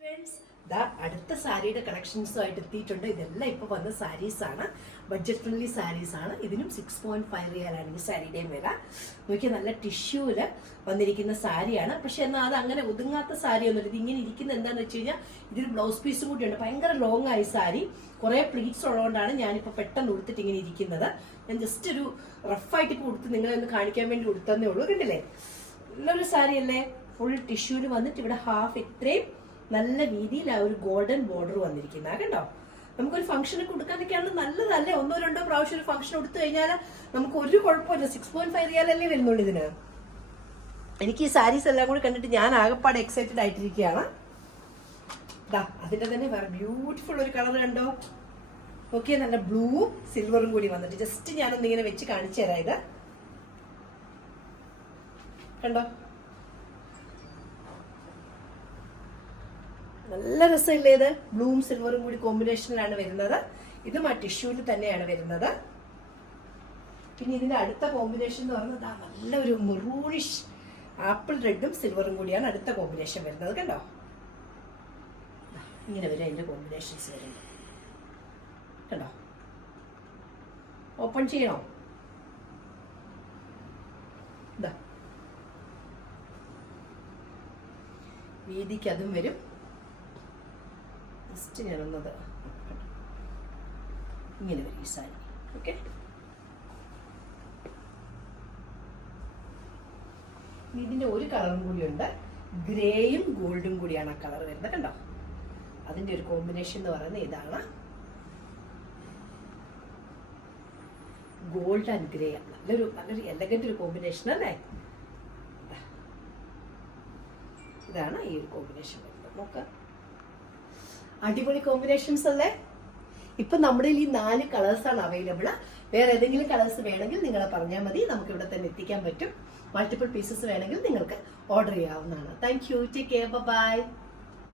Friends, അടുത്ത സാരിയുടെ കളക്ഷൻസുമായിട്ട് എത്തിയിട്ടുണ്ട്. ഇതെല്ലാം ഇപ്പോൾ വന്ന സാരീസാണ്, ബഡ്ജറ്റ് ഫ്രണ്ട്ലി സാരീസാണ്. ഇതിനും 6.5 റിയാലാണ് ഈ സാരിയുടെയും വില. നോക്കിയാൽ നല്ല ടിഷ്യൂല് വന്നിരിക്കുന്ന സാരിയാണ്. പക്ഷെ എന്നാൽ അത് അങ്ങനെ ഒതുങ്ങാത്ത സാരി ഒന്നുമില്ല. ഇത് ഇങ്ങനെ ഇരിക്കുന്നത് എന്താണെന്ന് വെച്ച് കഴിഞ്ഞാൽ ഇതിന് ബ്ലൗസ് പീസും കൂടി ഉണ്ട്. ഭയങ്കര ലോങ് ആയി സാരി, കുറേ പ്ലീറ്റ്സ് ഉള്ളതുകൊണ്ടാണ് ഞാനിപ്പോൾ പെട്ടെന്ന് ഉടുത്തിട്ട് ഇങ്ങനെ ഇരിക്കുന്നത്. ഞാൻ ജസ്റ്റ് ഒരു റഫായിട്ട് ഇപ്പോൾ ഉടുത്ത് നിങ്ങളെ ഒന്ന് കാണിക്കാൻ വേണ്ടി ഉടുത്തന്നേ ഉള്ളൂ. കണ്ടില്ലേ, നല്ലൊരു സാരി അല്ലേ? ഫുൾ ടിഷ്യൂല് വന്നിട്ട് ഇവിടെ ഹാഫ് ഇത്രയും നല്ല രീതിയിൽ ആ ഒരു ഗോൾഡൻ ബോർഡർ വന്നിരിക്കുന്ന കണ്ടോ. നമുക്കൊരു ഫംഗ്ഷന് കൊടുക്കാനൊക്കെയാണ് നല്ലതല്ലേ. 1-2 പ്രാവശ്യം ഒരു ഫംഗ്ഷൻ കൊടുത്തു കഴിഞ്ഞാൽ നമുക്ക് ഒരു കുഴപ്പമില്ല. 6.5 റിയാലല്ലേ വരുന്നുള്ളൂ ഇതിന്. എനിക്ക് ഈ സാരീസ് എല്ലാം കൂടി കണ്ടിട്ട് ഞാൻ ആകെപ്പാടെ എക്സൈറ്റഡ് ആയിട്ടിരിക്കുകയാണ്. അതിന്റെ തന്നെ വേറെ ബ്യൂട്ടിഫുൾ ഒരു കളർ കണ്ടോ. ഓക്കെ, നല്ല ബ്ലൂ സിൽവറും കൂടി വന്നിട്ട് ജസ്റ്റ് ഞാനൊന്ന് ഇങ്ങനെ വെച്ച് കാണിച്ചു തരാം. ഇത് കണ്ടോ, നല്ല രസമില്ലേ? ഇത് ബ്ലൂവും സിൽവറും കൂടി കോമ്പിനേഷനിലാണ് വരുന്നത്. ഇതും ആ ടിഷ്യൂവിൽ തന്നെയാണ് വരുന്നത്. പിന്നെ ഇതിന്റെ അടുത്ത കോമ്പിനേഷൻ എന്ന് പറയുന്നത് നല്ലൊരു മെറൂണിഷ് ആപ്പിൾ റെഡും സിൽവറും കൂടിയാണ് അടുത്ത കോമ്പിനേഷൻ വരുന്നത്. കണ്ടോ, ഇങ്ങനെ വരും അതിന്റെ കോമ്പിനേഷൻസ് വരുന്നത്. കണ്ടോ, ഓപ്പൺ ചെയ്യണോ? ഇതാ വീതിക്ക് അതും വരും. ജസ്റ്റ് ഞാനൊന്നത് ഇങ്ങനെ വരും ഈ സാരി. ഓക്കെ, ഇതിന്റെ ഒരു കളറും കൂടിയുണ്ട്, ഗ്രേയും ഗോൾഡും കൂടിയാണ് ആ കളർ വരുന്നത്. കണ്ടോ, അതിന്റെ ഒരു കോമ്പിനേഷൻ എന്ന് പറയുന്നത് ഇതാണ്, ഗോൾഡ് ആൻഡ് ഗ്രേ. നല്ലൊരു എലഗന്റ് ഒരു കോമ്പിനേഷൻ അല്ലേ? ഇതാണ് ഈ ഒരു കോമ്പിനേഷൻ വരുന്നത്. നോക്കാം, അടിപൊളി കോമ്പിനേഷൻസ് അല്ലേ? ഇപ്പൊ നമ്മുടെ ഈ 4 കളേഴ്സാണ് അവൈലബിൾ. വേറെ ഏതെങ്കിലും കളേഴ്സ് വേണമെങ്കിൽ നിങ്ങൾ പറഞ്ഞാൽ മതി, നമുക്ക് ഇവിടെ തന്നെ എത്തിക്കാൻ പറ്റും. മൾട്ടിപ്പിൾ പീസസ് വേണമെങ്കിൽ നിങ്ങൾക്ക് ഓർഡർ ചെയ്യാവുന്നതാണ്. Thank you, take care, by.